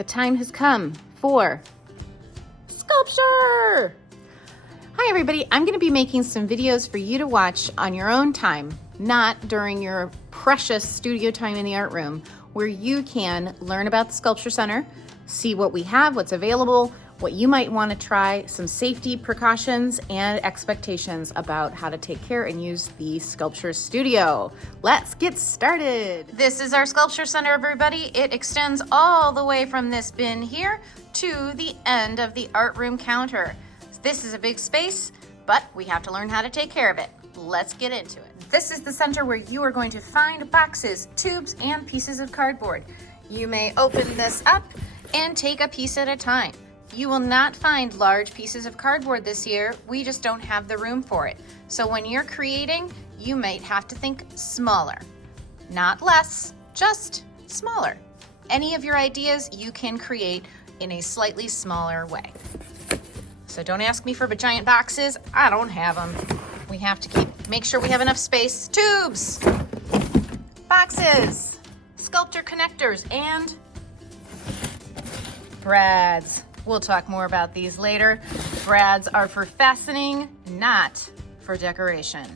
the time has come for sculpture. Hi everybody, I'm going to be making some videos for you to watch on your own time, not during your precious studio time in the art room, where you can learn about the Sculpture Center, see what we have, what's available, what you might want to try, some safety precautions and expectations about how to take care and use the Sculpture Studio. Let's get started. This is our Sculpture Center, everybody. It extends all the way from this bin here to the end of the art room counter. This is a big space, but we have to learn how to take care of it. Let's get into it. This is the center where you are going to find boxes, tubes, and pieces of cardboard. You may open this up and take a piece at a time. You will not find large pieces of cardboard this year. We just don't have the room for it. So when you're creating, you might have to think smaller. Not less, just smaller. Any of your ideas you can create in a slightly smaller way. So don't ask me for giant boxes. I don't have them. We have to make sure we have enough space. Tubes, boxes, sculpture connectors, and brads. We'll talk more about these later. Brads are for fastening, not for decoration.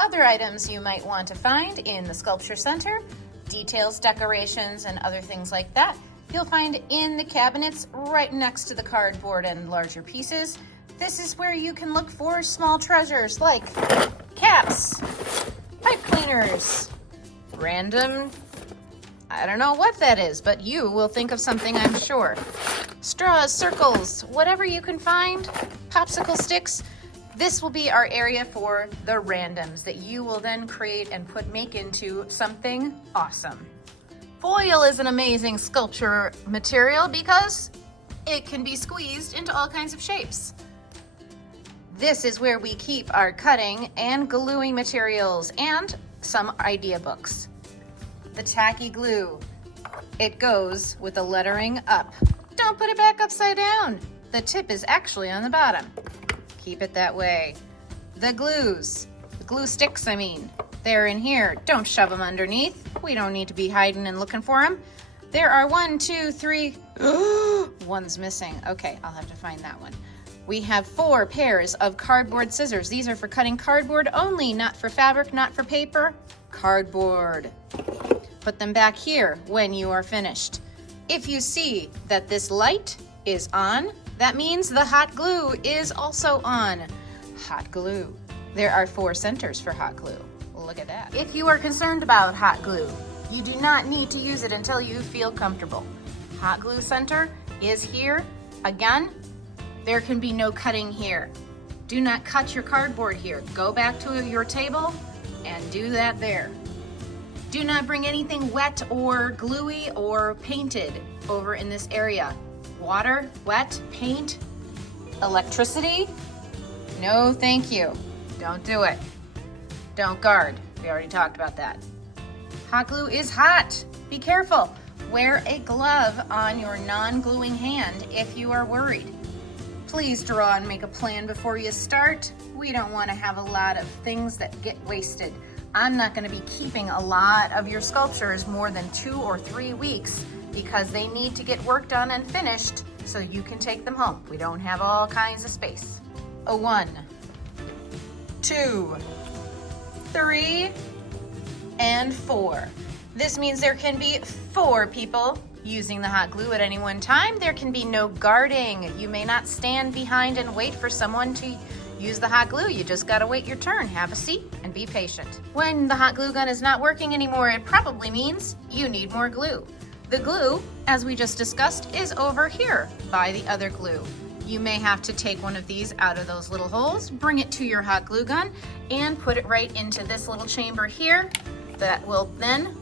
Other items you might want to find in the Sculpture Center, details, decorations, and other things like that, you'll find in the cabinets right next to the cardboard and larger pieces. This is where you can look for small treasures like caps, pipe cleaners, random, I don't know what that is, but you will think of something, I'm sure. Straws, circles, whatever you can find, popsicle sticks. This will be our area for the randoms that you will then create and make into something awesome. Foil is an amazing sculpture material because it can be squeezed into all kinds of shapes. This is where we keep our cutting and gluing materials and some idea books. The tacky glue, it goes with the lettering up. Don't put it back upside down. The tip is actually on the bottom. Keep it that way. The glues, the glue sticks I mean, they're in here. Don't shove them underneath. We don't need to be hiding and looking for them. There are 1, 2, 3, one's missing. Okay, I'll have to find that one. We have 4 pairs of cardboard scissors. These are for cutting cardboard only, not for fabric, not for paper. Cardboard. Put them back here when you are finished. If you see that this light is on, that means the hot glue is also on. Hot glue. There are 4 centers for hot glue. Look at that. If you are concerned about hot glue, you do not need to use it until you feel comfortable. Hot glue center is here. Again, there can be no cutting here. Do not cut your cardboard here. Go back to your table and do that there. Do not bring anything wet or gluey or painted over in this area. Water, wet, paint, electricity, no thank you. Don't do it. Don't guard. We already talked about that. Hot glue is hot. Be careful. Wear a glove on your non-gluing hand if you are worried. Please draw and make a plan before you start. We don't want to have a lot of things that get wasted. I'm not going to be keeping a lot of your sculptures more than 2 or 3 weeks because they need to get work done and finished so you can take them home. We don't have all kinds of space. 1, 2, 3, and 4. This means there can be 4 people using the hot glue at any one time. There can be no guarding. You may not stand behind and wait for someone to use the hot glue. You just gotta wait your turn. Have a seat and be patient. When the hot glue gun is not working anymore, it probably means you need more glue. The glue, as we just discussed, is over here by the other glue. You may have to take one of these out of those little holes, bring it to your hot glue gun, and put it right into this little chamber here that will then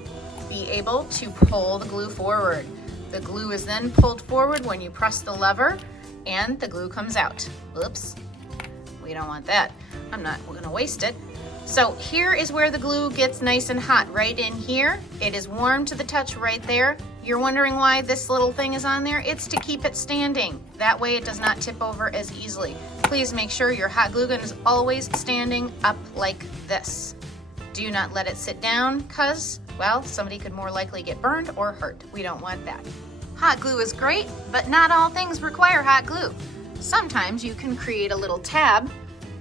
be able to pull the glue forward. The glue is then pulled forward when you press the lever and the glue comes out. Oops. We don't want that. We're gonna waste it. So here is where the glue gets nice and hot, right in here. It is warm to the touch right there. You're wondering why this little thing is on there? It's to keep it standing. That way it does not tip over as easily. Please make sure your hot glue gun is always standing up like this. Do not let it sit down because, well, somebody could more likely get burned or hurt. We don't want that. Hot glue is great, but not all things require hot glue. Sometimes you can create a little tab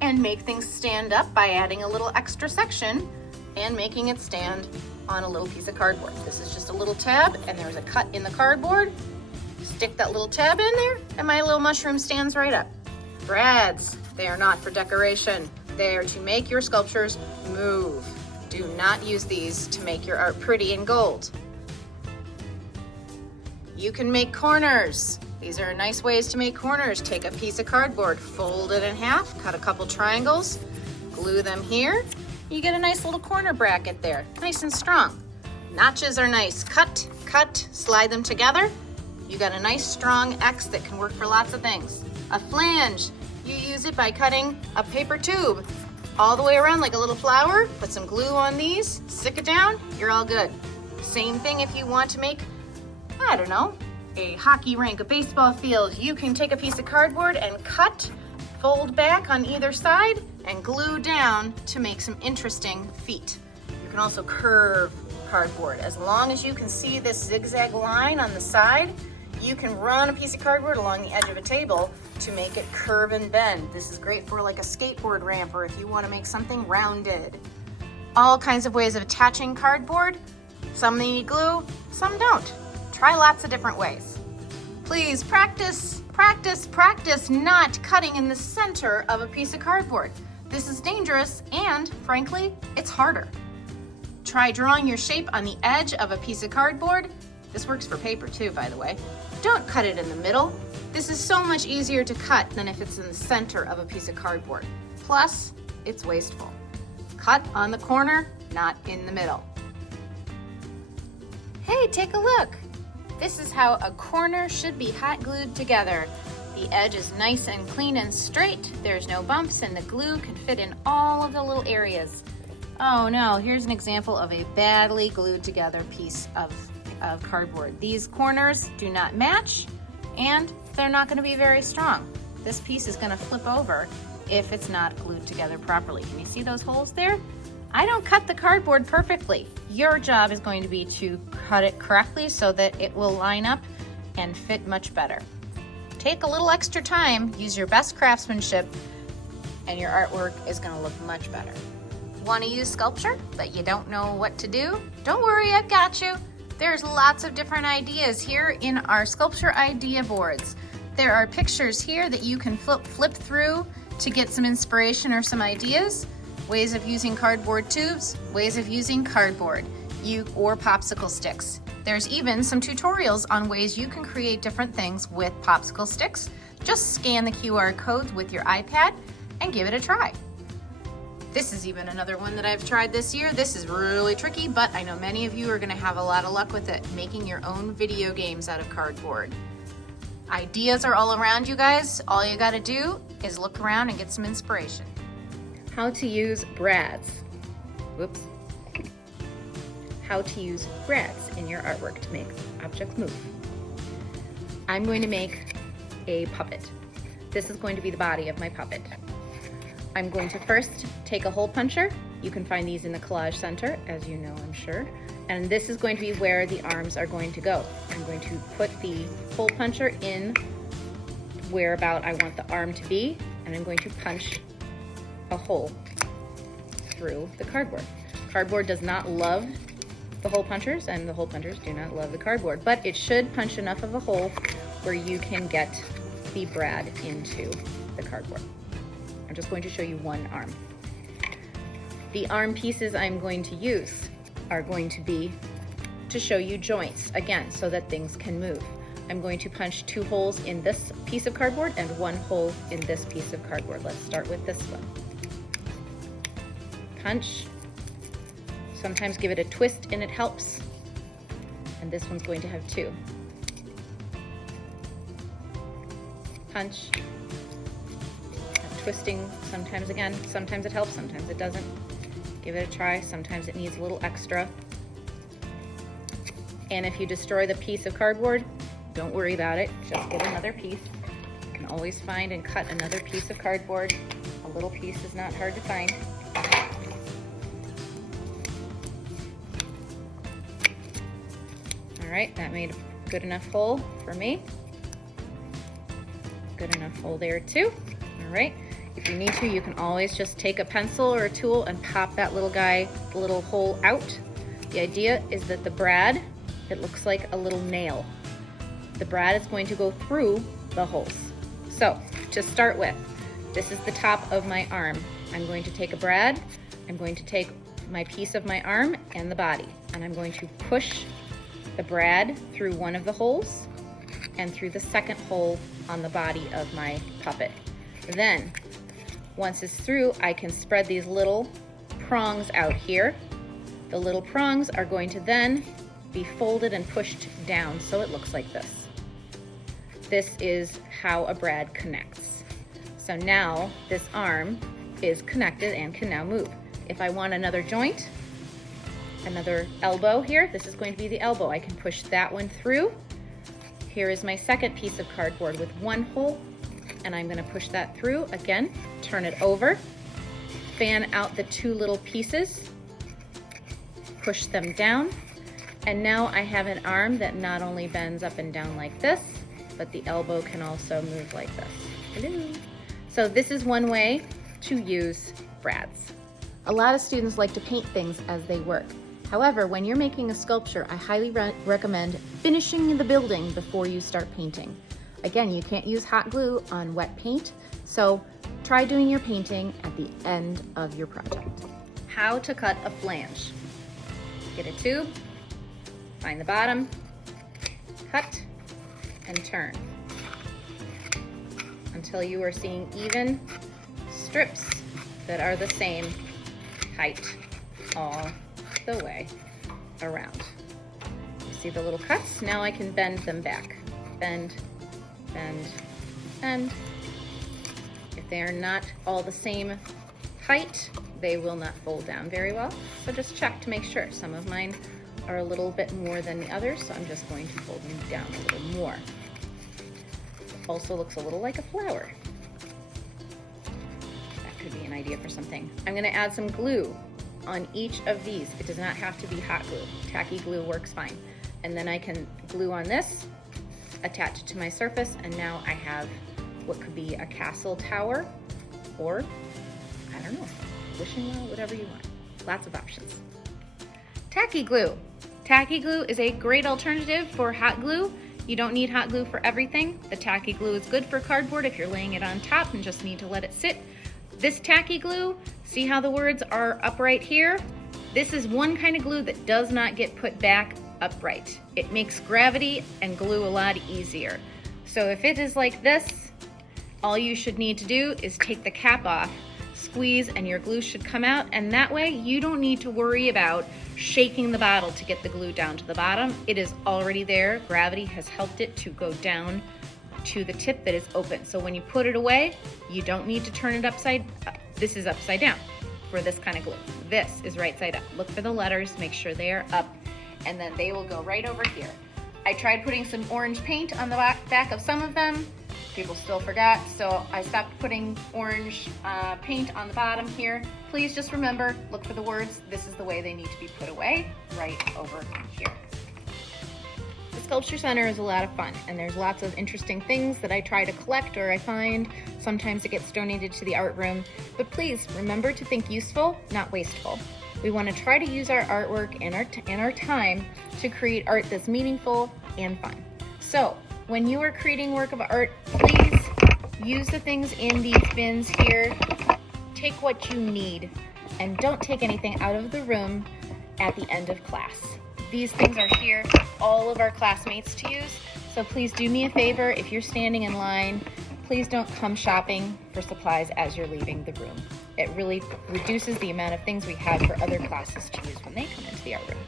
and make things stand up by adding a little extra section and making it stand on a little piece of cardboard. This is just a little tab and there's a cut in the cardboard. Stick that little tab in there and my little mushroom stands right up. Brads, they are not for decoration. They are to make your sculptures move. Do not use these to make your art pretty and gold. You can make corners. These are nice ways to make corners. Take a piece of cardboard, fold it in half, cut a couple triangles, glue them here. You get a nice little corner bracket there, nice and strong. Notches are nice. Cut, cut, slide them together. You got a nice strong X that can work for lots of things. A flange, you use it by cutting a paper tube all the way around like a little flower. Put some glue on these, stick it down, you're all good. Same thing if you want to make, I don't know, a hockey rink, a baseball field. You can take a piece of cardboard and cut, fold back on either side, and glue down to make some interesting feet. You can also curve cardboard. As long as you can see this zigzag line on the side, you can run a piece of cardboard along the edge of a table to make it curve and bend. This is great for like a skateboard ramp or if you want to make something rounded. All kinds of ways of attaching cardboard. Some need glue, some don't. Try lots of different ways. Please practice, practice, practice not cutting in the center of a piece of cardboard. This is dangerous and, frankly, it's harder. Try drawing your shape on the edge of a piece of cardboard. This works for paper too, by the way. Don't cut it in the middle. This is so much easier to cut than if it's in the center of a piece of cardboard. Plus, it's wasteful. Cut on the corner, not in the middle. Hey, take a look. This is how a corner should be hot glued together. The edge is nice and clean and straight. There's no bumps and the glue can fit in all of the little areas. Oh no, here's an example of a badly glued together piece of cardboard. These corners do not match and they're not going to be very strong. This piece is going to flip over if it's not glued together properly. Can you see those holes there? I don't cut the cardboard perfectly. Your job is going to be to cut it correctly so that it will line up and fit much better. Take a little extra time, use your best craftsmanship, and your artwork is going to look much better. Want to use sculpture, but you don't know what to do? Don't worry, I've got you. There's lots of different ideas here in our sculpture idea boards. There are pictures here that you can flip through to get some inspiration or some ideas. Ways of using cardboard tubes, ways of using cardboard, or popsicle sticks. There's even some tutorials on ways you can create different things with popsicle sticks. Just scan the QR codes with your iPad and give it a try. This is even another one that I've tried this year. This is really tricky, but I know many of you are gonna have a lot of luck with it, making your own video games out of cardboard. Ideas are all around you guys. All you gotta do is look around and get some inspiration. How to use brads. Whoops. How to use brads in your artwork to make objects move. I'm going to make a puppet. This is going to be the body of my puppet. I'm going to first take a hole puncher. You can find these in the collage center, as you know, I'm sure. And this is going to be where the arms are going to go. I'm going to put the hole puncher in where about I want the arm to be, and I'm going to punch a hole through the cardboard. Cardboard does not love the hole punchers, and the hole punchers do not love the cardboard, but it should punch enough of a hole where you can get the brad into the cardboard. I'm just going to show you one arm. The arm pieces I'm going to use are going to be to show you joints, again, so that things can move. I'm going to punch 2 holes in this piece of cardboard and 1 hole in this piece of cardboard. Let's start with this one. Punch. Sometimes give it a twist and it helps. And this one's going to have 2. Punch. Twisting sometimes again. Sometimes it helps, sometimes it doesn't. Give it a try. Sometimes it needs a little extra. And if you destroy the piece of cardboard, don't worry about it. Just get another piece. You can always find and cut another piece of cardboard. A little piece is not hard to find. All right, that made Good enough hole for me. Good enough hole there too. All right. If you need to, you can always just take a pencil or a tool and pop that little guy, the little hole out. The idea is that the brad, it looks like a little nail. The brad is going to go through the holes. So to start with, this is the top of my arm. I'm going to take a brad, I'm going to take my piece of my arm and the body, and I'm going to push the brad through one of the holes and through the second hole on the body of my puppet. Then, once it's through, I can spread these little prongs out here. The little prongs are going to then be folded and pushed down so it looks like this. This is how a brad connects. So now this arm is connected and can now move. If I want another joint, another elbow here, this is going to be the elbow. I can push that one through. Here is my second piece of cardboard with one hole, and I'm going to push that through again, turn it over, fan out the two little pieces, push them down, and now I have an arm that not only bends up and down like this, but the elbow can also move like this. Hello. So this is one way to use brads. A lot of students like to paint things as they work. However, when you're making a sculpture, I highly recommend finishing the building before you start painting. Again, you can't use hot glue on wet paint, so try doing your painting at the end of your project. How to cut a flange. Get a tube, find the bottom, cut, and turn until you are seeing even strips that are the same height all the way around. You see the little cuts? Now I can bend them back. Bend, bend, bend. If they are not all the same height, they will not fold down very well. So just check to make sure. Some of mine are a little bit more than the others, so I'm just going to fold them down a little more. Also looks a little like a flower. That could be an idea for something. I'm going to add some glue on each of these. It does not have to be hot glue. Tacky glue works fine. And then I can glue on this, attach it to my surface, and now I have what could be a castle tower, or, I don't know, wishing well, whatever you want. Lots of options. Tacky glue. Tacky glue is a great alternative for hot glue. You don't need hot glue for everything. The tacky glue is good for cardboard if you're laying it on top and just need to let it sit. This tacky glue, see how the words are upright here? This is one kind of glue that does not get put back upright. It makes gravity and glue a lot easier. So if it is like this, all you should need to do is take the cap off, squeeze, and your glue should come out, and that way you don't need to worry about shaking the bottle to get the glue down to the bottom. It is already there. Gravity has helped it to go down to the tip that is open. So when you put it away, you don't need to turn it upside up. This is upside down for this kind of glue. This is right side up. Look for the letters, make sure they are up, and then they will go right over here. I tried putting some orange paint on the back of some of them. People still forgot, so I stopped putting orange paint on the bottom here. Please just remember, look for the words. This is the way they need to be put away, right over here. The Sculpture Center is a lot of fun, and there's lots of interesting things that I try to collect or I find. Sometimes it gets donated to the art room, but please remember to think useful, not wasteful. We want to try to use our artwork and our time to create art that's meaningful and fun. So, when you are creating work of art, please use the things in these bins here. Take what you need and don't take anything out of the room at the end of class. These things are here for all of our classmates to use. So please do me a favor, if you're standing in line, please don't come shopping for supplies as you're leaving the room. It really reduces the amount of things we have for other classes to use when they come into the art room.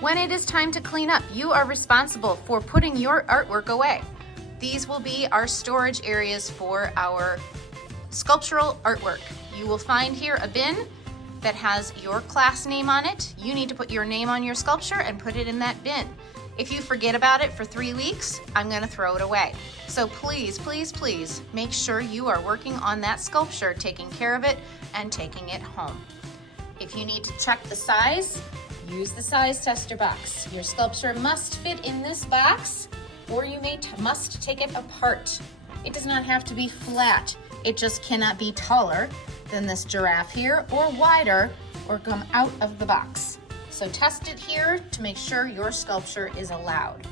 When it is time to clean up, you are responsible for putting your artwork away. These will be our storage areas for our sculptural artwork. You will find here a bin that has your class name on it. You need to put your name on your sculpture and put it in that bin. If you forget about it for 3 weeks, I'm gonna throw it away. So please, please, please make sure you are working on that sculpture, taking care of it and taking it home. If you need to check the size, use the size tester box. Your sculpture must fit in this box, or you must take it apart. It does not have to be flat. It just cannot be taller than this giraffe here, or wider, or come out of the box. So test it here to make sure your sculpture is allowed.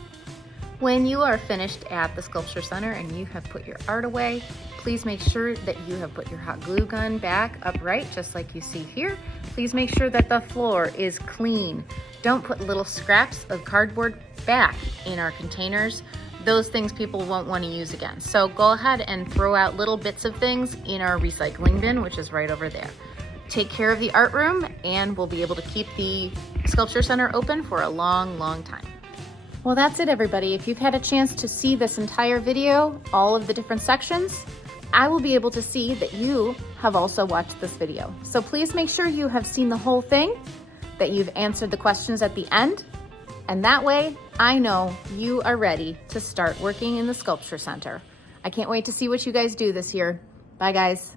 When you are finished at the Sculpture Center and you have put your art away, please make sure that you have put your hot glue gun back upright, just like you see here. Please make sure that the floor is clean. Don't put little scraps of cardboard back in our containers. Those things people won't want to use again. So go ahead and throw out little bits of things in our recycling bin, which is right over there. Take care of the art room and we'll be able to keep the Sculpture Center open for a long, long time. Well, that's it, everybody. If you've had a chance to see this entire video, all of the different sections, I will be able to see that you have also watched this video. So please make sure you have seen the whole thing, that you've answered the questions at the end, and that way I know you are ready to start working in the Sculpture Center. I can't wait to see what you guys do this year. Bye, guys.